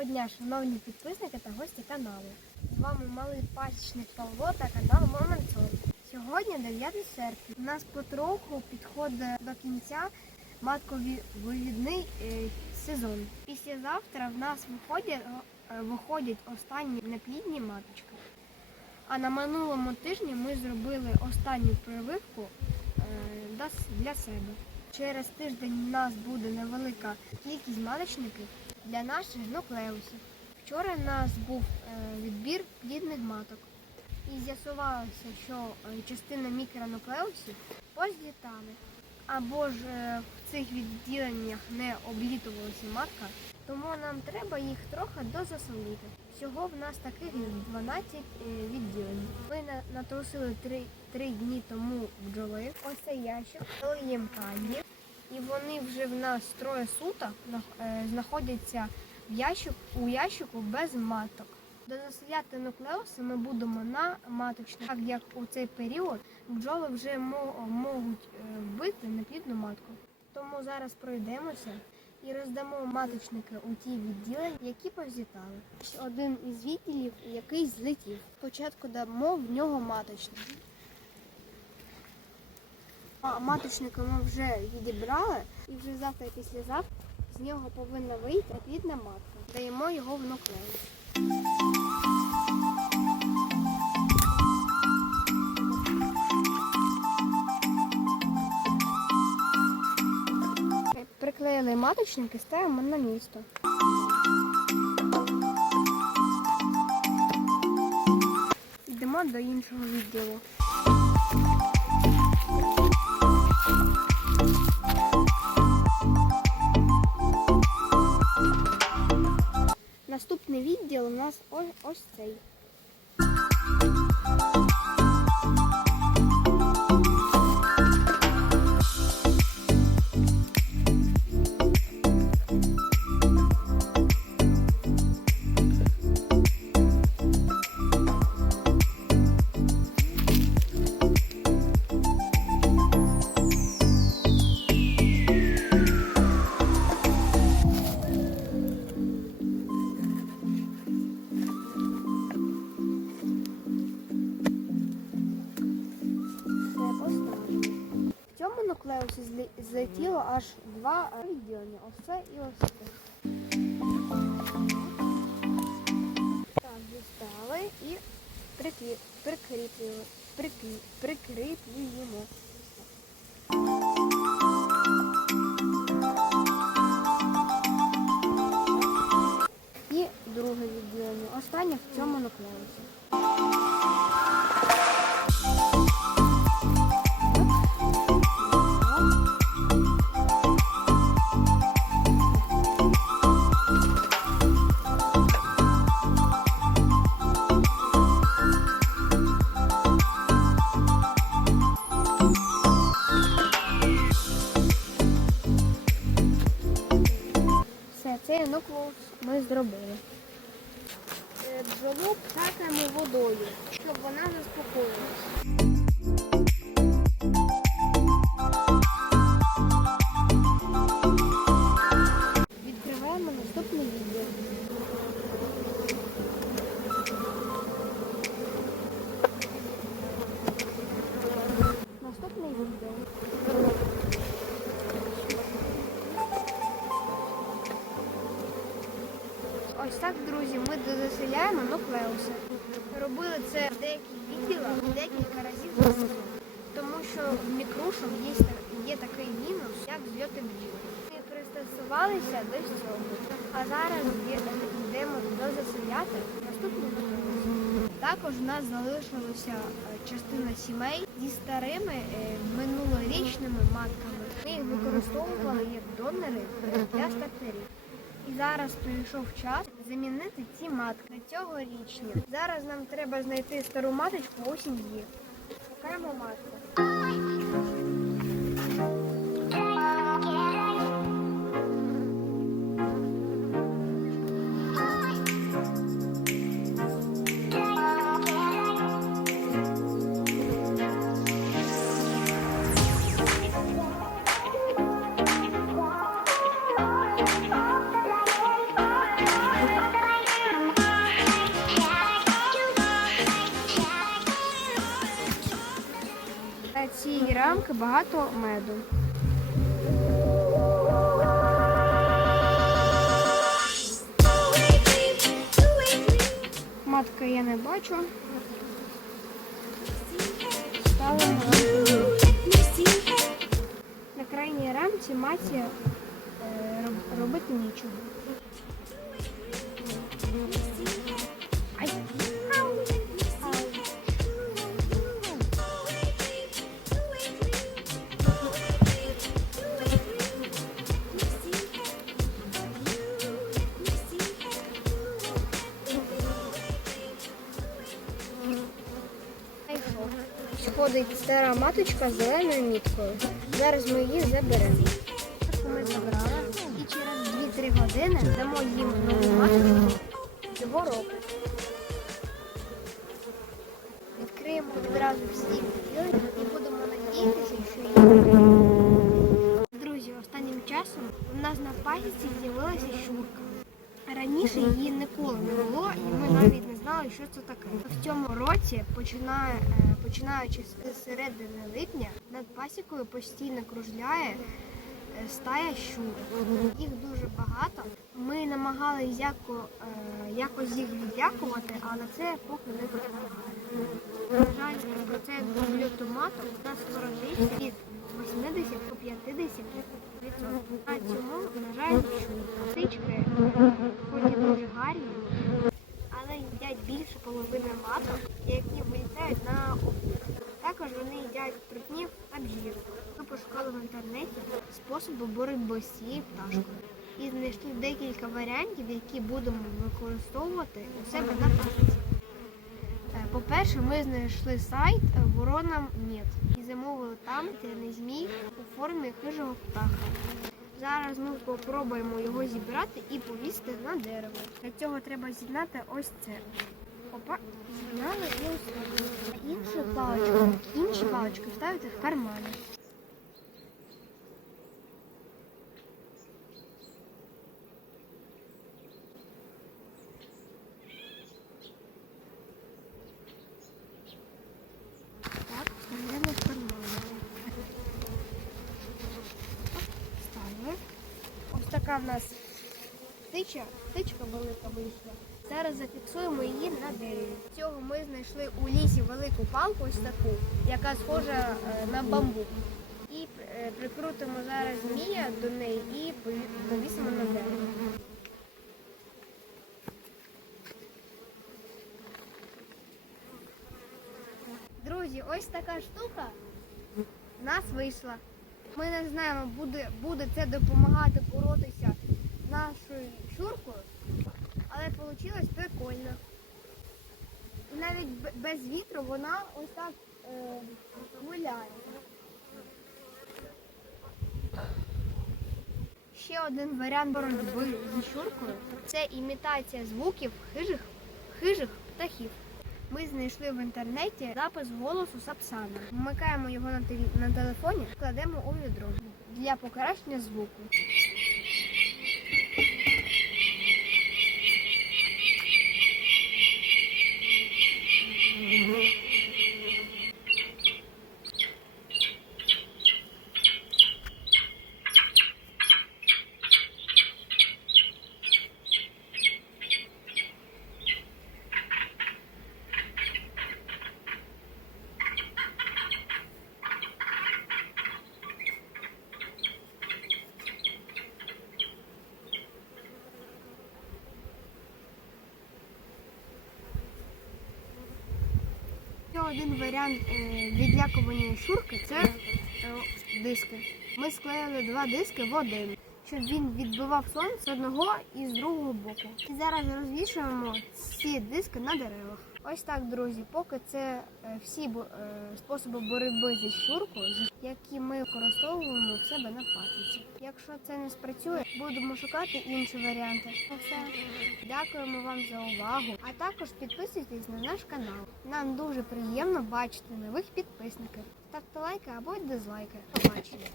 Доброго дня, шановні підписники та гості каналу. З вами малий пасічник Павло та канал Момент Сьогодні 9 серпня. У нас потроху підходить до кінця матковивідний е, сезон. Післязавтра в нас виходять, е, виходять останні неплідні маточки. А на минулому тижні ми зробили останню прививку е, для себе. Через тиждень у нас буде невелика кількість маточників для наших нуклеусів. Вчора у нас був е, відбір плідних маток. І з'ясувалося, що е, частина мікронуклеусів позлітали. Або ж е, в цих відділеннях не облітувалася матка, тому нам треба їх трохи дозасолити. Всього в нас таких 12 е, відділень. Ми на- натрусили 3, 3 дні тому бджоли. Ось цей ящик, їм канді. І вони вже в нас троє суток е, знаходяться в ящик, у ящику без маток. Дозаселяти нуклеуси ми будемо на маточних, так як у цей період бджоли вже можуть е, вбити неплідну матку. Тому зараз пройдемося і роздамо маточники у ті відділення, які позлітали. Один із відділів, який злетів. Спочатку дамо в нього маточник. А маточника ми вже відібрали, і вже завтра післязавтра з нього повинна вийти плідна матка. Даємо його в. Приклеїли маточник і ставимо на місто. Йдемо до іншого відділу. Відділ у нас ось, нуклеусі злетіло аж два е, відділення. Ось це і ось це. Так, дістали і прикріплюємо. Прикріплюємо. Цей нуклеус ми зробили. Е, Бджолу пхакаємо водою, щоб вона заспокоїлась. Відкриваємо наступне відео. Так, друзі, ми дозаселяємо нуклеуси. Робили це в деяких відділах декілька разів сезон. Тому що в мікрушах є, є такий мінус, як зльоти бджіл. Ми пристосувалися до цього. А зараз йдемо дозаселяти наступні нуклеуси. Також в нас залишилася е, частина сімей зі старими е, минулорічними матками. Ми їх використовували як донори для стартерів. І зараз прийшов час замінити ці матки цьогорічні. Зараз нам треба знайти стару маточку у сім'ї. Шукаємо матку. Рамки багато меду. Матка я не бачу. На крайній рамці маті е, робити нічого. Сходить стара маточка з зеленою міткою. Зараз ми її заберемо. Ми забрали і через 2-3 години дамо їм нову маточку цього року. Відкриємо відразу всі і будемо надіятися, що її. Друзі, останнім часом у нас на пасіці з'явилася щурка. Раніше її ніколи не було, і ми навіть не знали, що це таке. В цьому році, починає, е, починаючи з середини липня, над пасікою постійно кружляє е, стая щур. Їх дуже багато. Ми намагалися яко, е, якось їх відлякувати, але це поки не допомагає. На жаль, процент польоту маток у нас від 80 до 50 відсотків. А цьому, на жаль, птички, хоч дуже гарні, їдять більше половини маток, які вилітають на обід. Також вони їдять трутнів та. Ми пошукали в інтернеті способи боротьби з цією пташкою. І знайшли декілька варіантів, які будемо використовувати у себе на пасіці. Е, По-перше, ми знайшли сайт Воронам Нет і замовили там не змій у формі хижого птаха. Зараз ми спробуємо його зібрати і повісти на дерево. Для цього треба з'єднати ось це. Опа, з'єднали і ось іншу паличку. Інші палички, ставити в кармани. Так, вставляємо в кармани. Ставили. Ось така в нас птича, птичка велика вийшла. Зараз зафіксуємо її на дереві. Цього ми знайшли у лісі велику палку, ось таку, яка схожа е, на бамбук. І е, прикрутимо зараз змія до неї і повісимо на дерево. Друзі, ось така штука в нас вийшла. Ми не знаємо, буде, буде це допомагати боротися з нашою щуркою, але вийшло прикольно. Навіть без вітру вона ось так е, гуляє. Ще один варіант боротьби зі щуркою це імітація звуків хижих, хижих птахів. Ми знайшли в інтернеті запис голосу Сапсана. Вмикаємо його на телефоні, кладемо у відро для покращення звуку. Один варіант е, відлякування шурки це е, диски. Ми склеїли два диски в один, щоб він відбивав сонце з одного і з другого боку. І зараз розвішуємо ці диски на деревах. Ось так, друзі, поки це е, всі способи боротьби зі щуркою, які ми використовуємо в себе на пасіці. Якщо це не спрацює, будемо шукати інші варіанти. Ну, Все. Дякуємо вам за увагу. А також підписуйтесь на наш канал. Нам дуже приємно бачити нових підписників. Ставте лайки або дизлайки. Побачення.